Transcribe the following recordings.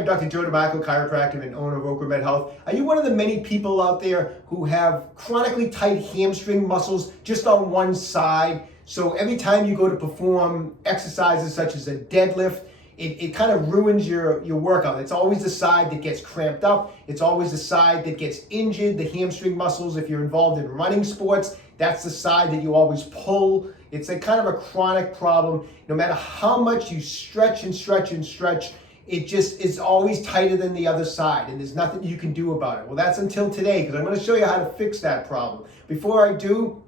I'm Dr. Joe DeMarco, chiropractor and owner of OcraMed Health. Are you one of the many people out there who have chronically tight hamstring muscles just on one side? So every time you go to perform exercises such as a deadlift, it kind of ruins your workout. It's always the side that gets cramped up. It's always the side that gets injured. The hamstring muscles, if you're involved in running sports, that's the side that you always pull. It's a kind of a chronic problem. No matter how much you stretch and stretch and stretch, it just is always tighter than the other side, and there's nothing you can do about it. Well, that's until today, because I'm going to show you how to fix that problem. Before I do,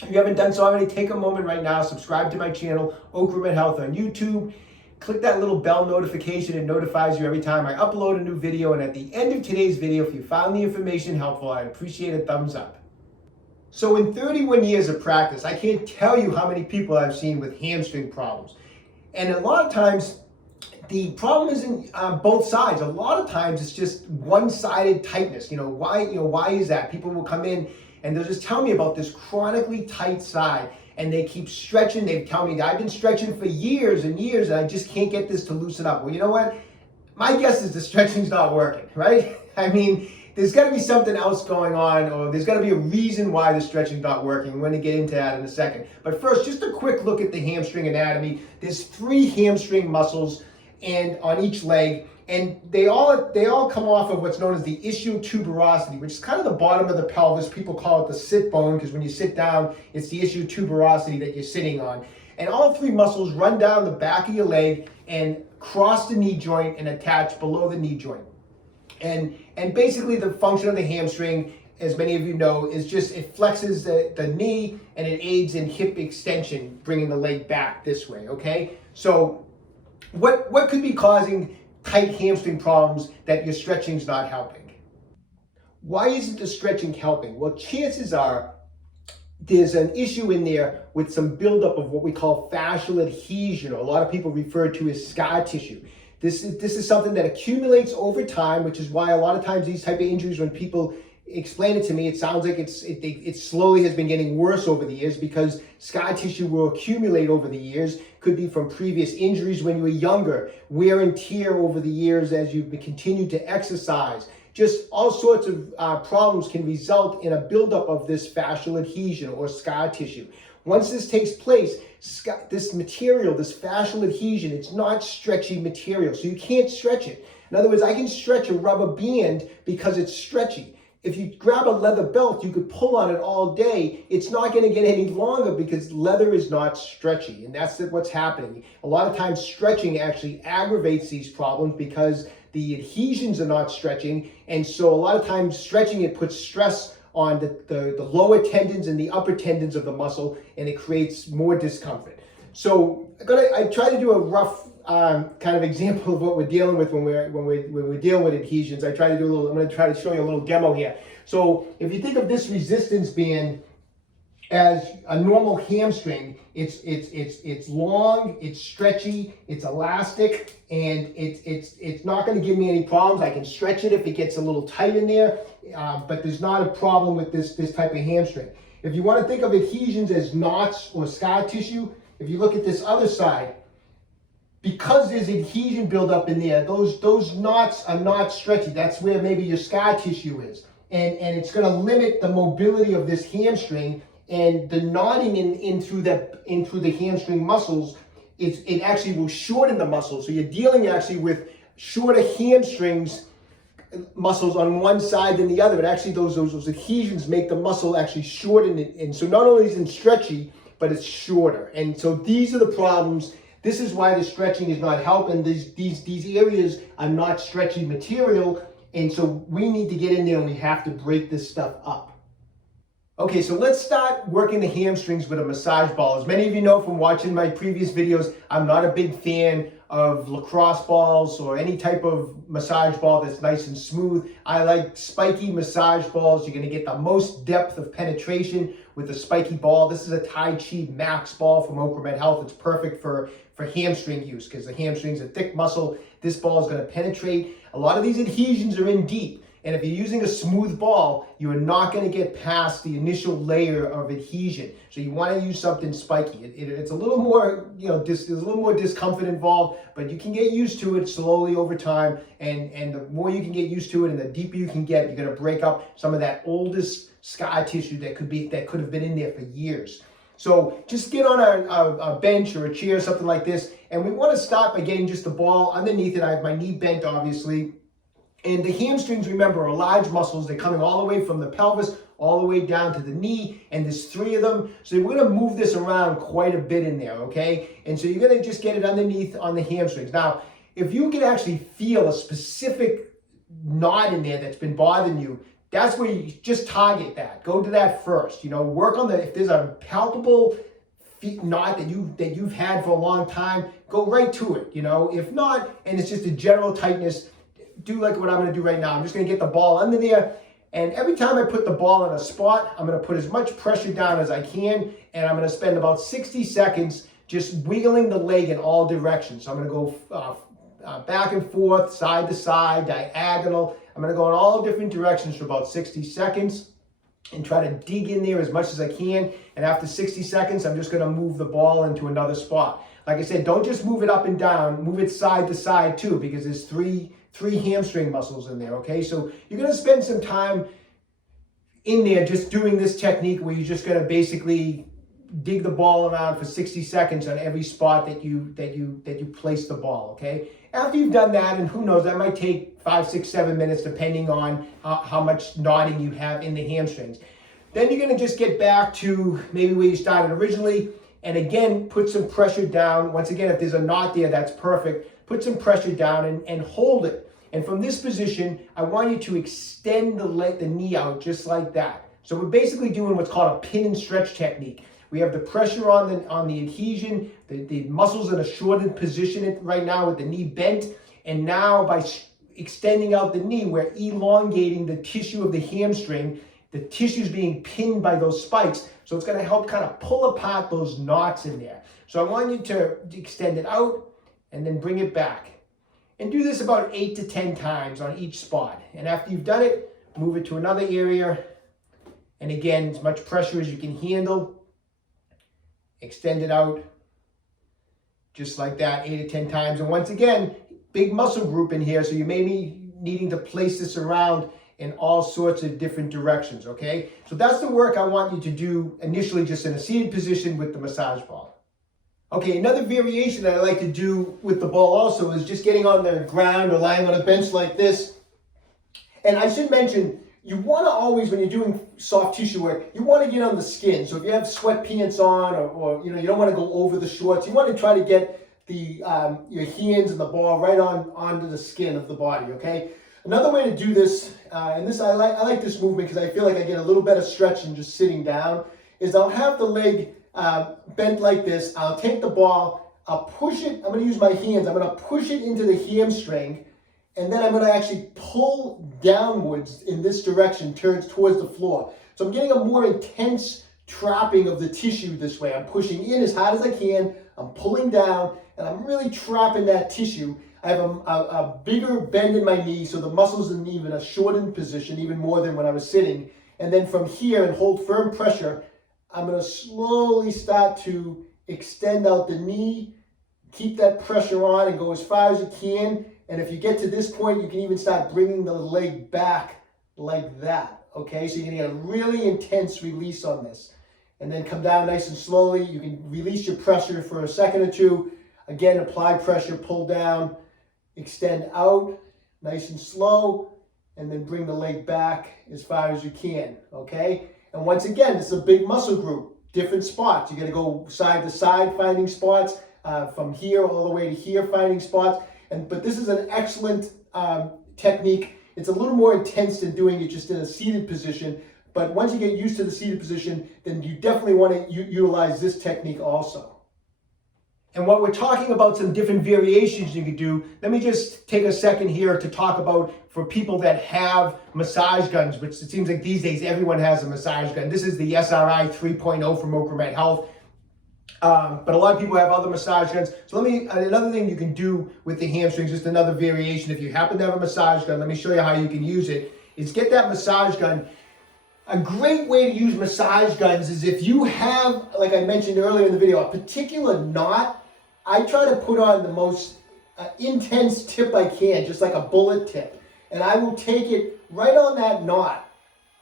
if you haven't done so already, take a moment right now, subscribe to my channel, OcraMed Health on YouTube. Click that little bell notification. It notifies you every time I upload a new video. And at the end of today's video, if you found the information helpful, I'd appreciate a thumbs up. So in 31 years of practice, I can't tell you how many people I've seen with hamstring problems. And a lot of times, the problem isn't on both sides. A lot of times it's just one-sided tightness. Why is that? People will come in and they'll just tell me about this chronically tight side, and they keep stretching. They tell me that I've been stretching for years and years and I just can't get this to loosen up. Well, you know what? My guess is the stretching's not working, right? I mean, there's got to be something else going on, or there's got to be a reason why the stretching's not working. We're going to get into that in a second. But first, just a quick look at the hamstring anatomy. There's 3 hamstring muscles and on each leg, and they all come off of what's known as the ischial tuberosity, which is kind of the bottom of the pelvis. People call it the sit bone, because when you sit down, it's the ischial tuberosity that you're sitting on. And all 3 muscles run down the back of your leg and cross the knee joint and attach below the knee joint. And basically the function of the hamstring, as many of you know, is just it flexes the knee and it aids in hip extension, bringing the leg back this way, okay? So what could be causing tight hamstring problems that your stretching's not helping? Why isn't the stretching helping? Well, chances are there's an issue in there with some buildup of what we call fascial adhesion, or a lot of people refer to as scar tissue. This is something that accumulates over time, which is why a lot of times these type of injuries, when people explain it to me, it sounds like it slowly has been getting worse over the years, because scar tissue will accumulate over the years. Could be from previous injuries when you were younger, wear and tear over the years as you continue to exercise. Just all sorts of problems can result in a buildup of this fascial adhesion or scar tissue. Once this takes place, this material, this fascial adhesion, it's not stretchy material, so you can't stretch it. In other words, I can stretch a rubber band because it's stretchy. If you grab a leather belt, you could pull on it all day. It's not going to get any longer because leather is not stretchy, and that's what's happening. A lot of times stretching actually aggravates these problems because the adhesions are not stretching, and so a lot of times stretching it puts stress on the lower tendons and the upper tendons of the muscle, and it creates more discomfort. So I try to do a rough kind of example of what we're dealing with when we're dealing with adhesions. I'm going to try to show you a little demo here. So if you think of this resistance band as a normal hamstring, it's long, it's stretchy, it's elastic, and it's not going to give me any problems. I can stretch it if it gets a little tight in there, but there's not a problem with this type of hamstring. If you want to think of adhesions as knots or scar tissue, if you look at this other side, because there's adhesion buildup in there, those knots are not stretchy. That's where maybe your scar tissue is. And it's going to limit the mobility of this hamstring, and the knotting in through the hamstring muscles, it actually will shorten the muscle. So you're dealing actually with shorter hamstrings muscles on one side than the other. And actually those adhesions make the muscle actually shorten it. And so not only is it stretchy, but it's shorter. And so these are the problems. This is why the stretching is not helping. These areas are not stretchy material, and so we need to get in there and we have to break this stuff up. Okay, so let's start working the hamstrings with a massage ball. As many of you know from watching my previous videos, I'm not a big fan of lacrosse balls or any type of massage ball that's nice and smooth. I like spiky massage balls. You're going to get the most depth of penetration with a spiky ball. This is a Tai Chi Max ball from OcraMed Health. It's perfect for hamstring use because the hamstring's a thick muscle. This ball is going to penetrate. A lot of these adhesions are in deep, And if you're using a smooth ball, you are not going to get past the initial layer of adhesion. So you want to use something spiky. It's a little more, there's a little more discomfort involved, but you can get used to it slowly over time. And the more you can get used to it and the deeper you can get, you're going to break up some of that oldest scar tissue that could have been in there for years. So just get on a bench or a chair, something like this, and we want to start by getting just the ball underneath it. I have my knee bent, obviously. And the hamstrings, remember, are large muscles. They're coming all the way from the pelvis all the way down to the knee, and there's 3 of them. So we're going to move this around quite a bit in there, okay? And so you're going to just get it underneath on the hamstrings. Now, if you can actually feel a specific knot in there that's been bothering you, that's where you just target that. Go to that first. Work on if there's a palpable knot that you've had for a long time, go right to it. If not, and it's just a general tightness, do like what I'm going to do right now. I'm just going to get the ball under there, and every time I put the ball in a spot, I'm going to put as much pressure down as I can, and I'm going to spend about 60 seconds just wiggling the leg in all directions. So I'm going to go back and forth, side to side, diagonal. I'm going to go in all different directions for about 60 seconds and try to dig in there as much as I can. And after 60 seconds, I'm just going to move the ball into another spot. Like I said, don't just move it up and down, move it side to side too, because there's three hamstring muscles in there, okay? So you're going to spend some time in there just doing this technique where you're just going to basically dig the ball around for 60 seconds on every spot that you place the ball, okay? After you've done that, and who knows, that might take 5, 6, 7 minutes depending on how much knotting you have in the hamstrings. Then you're going to just get back to maybe where you started originally, and again, put some pressure down. Once again, if there's a knot there, that's perfect. Put some pressure down and hold it. And from this position, I want you to extend the knee out just like that. So we're basically doing what's called a pin and stretch technique. We have the pressure on the adhesion, the muscles in a shortened position right now with the knee bent. And now by extending out the knee, we're elongating the tissue of the hamstring. The tissue is being pinned by those spikes. So it's going to help kind of pull apart those knots in there. So I want you to extend it out and then bring it back. And do this about 8 to 10 times on each spot. And after you've done it, move it to another area. And again, as much pressure as you can handle. Extend it out just like that, 8 to 10 times. And once again, big muscle group in here, so you may be needing to place this around in all sorts of different directions, okay? So that's the work I want you to do initially just in a seated position with the massage ball. Okay, another variation that I like to do with the ball also is just getting on the ground or lying on a bench like this. And I should mention, you want to always, when you're doing soft tissue work, you want to get on the skin. So if you have sweatpants on or you don't want to go over the shorts, you want to try to get your hands and the ball right onto the skin of the body, okay? Another way to do this, and this I like this movement because I feel like I get a little better stretch than just sitting down, is I'll have the leg bent like this. I'll take the ball, I'll push it, I'm going to use my hands, I'm going to push it into the hamstring, and then I'm going to actually pull downwards in this direction, turns towards the floor. So I'm getting a more intense trapping of the tissue this way. I'm pushing in as hard as I can, I'm pulling down, and I'm really trapping that tissue. I have a bigger bend in my knee, so the muscles in the knee in a shortened position, even more than when I was sitting. And then from here, and hold firm pressure, I'm going to slowly start to extend out the knee, keep that pressure on and go as far as you can. And if you get to this point, you can even start bringing the leg back like that, okay? So you're going to get a really intense release on this. And then come down nice and slowly. You can release your pressure for a second or two. Again, apply pressure, pull down, extend out, nice and slow, and then bring the leg back as far as you can, okay? And once again, this is a big muscle group, different spots. You got to go side to side finding spots, from here all the way to here finding spots. But this is an excellent technique. It's a little more intense than doing it just in a seated position. But once you get used to the seated position, then you definitely want to utilize this technique also. And while we're talking about some different variations you could do, let me just take a second here to talk about for people that have massage guns, which it seems like these days everyone has a massage gun. This is the SRI 3.0 from OcraMed Health. But a lot of people have other massage guns. So another thing you can do with the hamstrings, just another variation. If you happen to have a massage gun, let me show you how you can use it. is get that massage gun. A great way to use massage guns is if you have, like I mentioned earlier in the video, a particular knot. I try to put on the most intense tip I can, just like a bullet tip. And I will take it right on that knot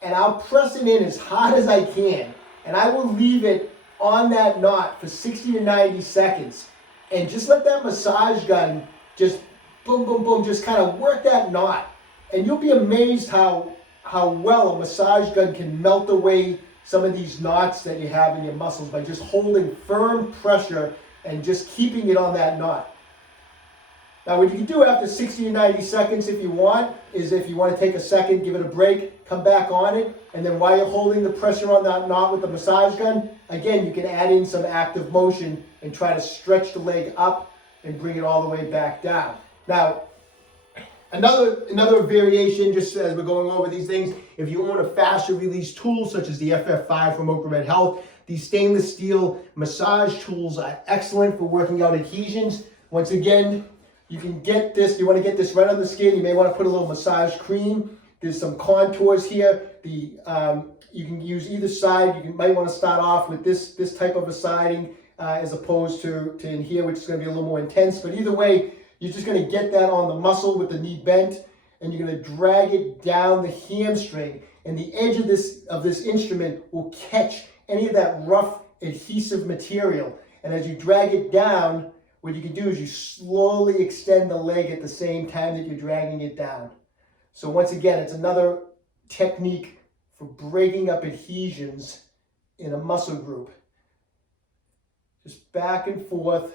and I'll press it in as hard as I can. And I will leave it on that knot for 60 to 90 seconds. And just let that massage gun just boom, boom, boom, just kind of work that knot. And you'll be amazed how well a massage gun can melt away some of these knots that you have in your muscles by just holding firm pressure and just keeping it on that knot. Now what you can do after 60 to 90 seconds if you want, is if you want to take a second, give it a break, come back on it, and then while you're holding the pressure on that knot with the massage gun, again, you can add in some active motion and try to stretch the leg up and bring it all the way back down. Now, another variation, just as we're going over these things, if you own a fascia release tool such as the FF5 from OcraMed Health, these stainless steel massage tools are excellent for working out adhesions. Once again, you can get this, you want to get this right on the skin. You may want to put a little massage cream. There's some contours here. You can use either side. You might want to start off with this type of a siding as opposed to in here, which is going to be a little more intense. But either way, you're just going to get that on the muscle with the knee bent, and you're going to drag it down the hamstring. And the edge of this instrument will catch any of that rough adhesive material. And as you drag it down, what you can do is you slowly extend the leg at the same time that you're dragging it down. So once again, it's another technique for breaking up adhesions in a muscle group. Just back and forth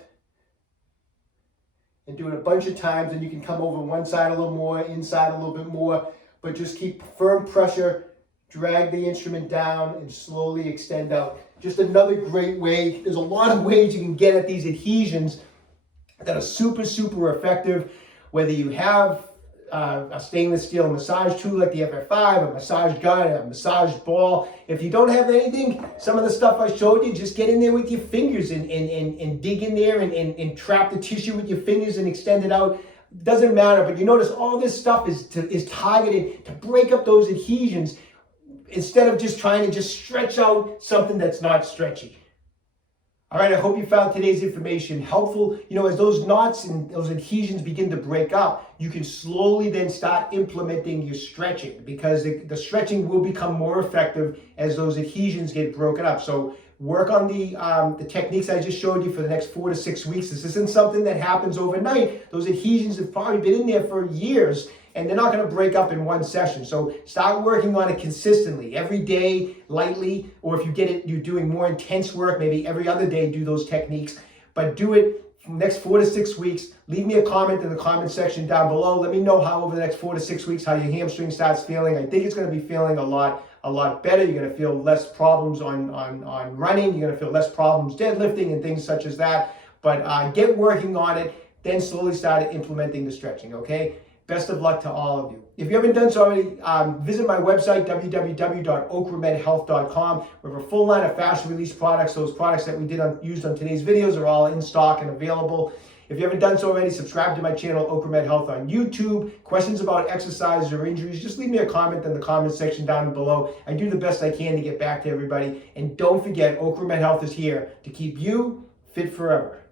and do it a bunch of times, and you can come over one side a little more, inside a little bit more, but just keep firm pressure, drag the instrument down and slowly extend out. Just another great way. There's a lot of ways you can get at these adhesions that are super, super effective, whether you have a stainless steel massage tool like the FF5, a massage gun, a massage ball. If you don't have anything, some of the stuff I showed you, just get in there with your fingers and dig in there and trap the tissue with your fingers and extend it out. Doesn't matter, but you notice all this stuff is targeted to break up those adhesions instead of just trying to just stretch out something that's not stretchy. All right, I hope you found today's information helpful. You know, as those knots and those adhesions begin to break up, you can slowly then start implementing your stretching, because the stretching will become more effective as those adhesions get broken up. So work on the techniques I just showed you for the next 4 to 6 weeks. This isn't something that happens overnight. Those adhesions have probably been in there for years, and they're not going to break up in one session. So start working on it consistently, every day, lightly, or if you get it, you're doing more intense work, maybe every other day do those techniques, but do it for the next 4 to 6 weeks. Leave me a comment in the comment section down below. Let me know how over the next 4 to 6 weeks, how your hamstring starts feeling. I think it's going to be feeling a lot better. You're going to feel less problems on running. You're going to feel less problems deadlifting and things such as that. But get working on it, then slowly start implementing the stretching, okay? Best of luck to all of you. If you haven't done so already, visit my website, www.OcraMedHealth.com. We have a full line of fascia release products. Those products that we used on today's videos are all in stock and available. If you haven't done so already, subscribe to my channel, OcraMed Health on YouTube. Questions about exercise or injuries, just leave me a comment in the comment section down below. I do the best I can to get back to everybody. And don't forget, OcraMed Health is here to keep you fit forever.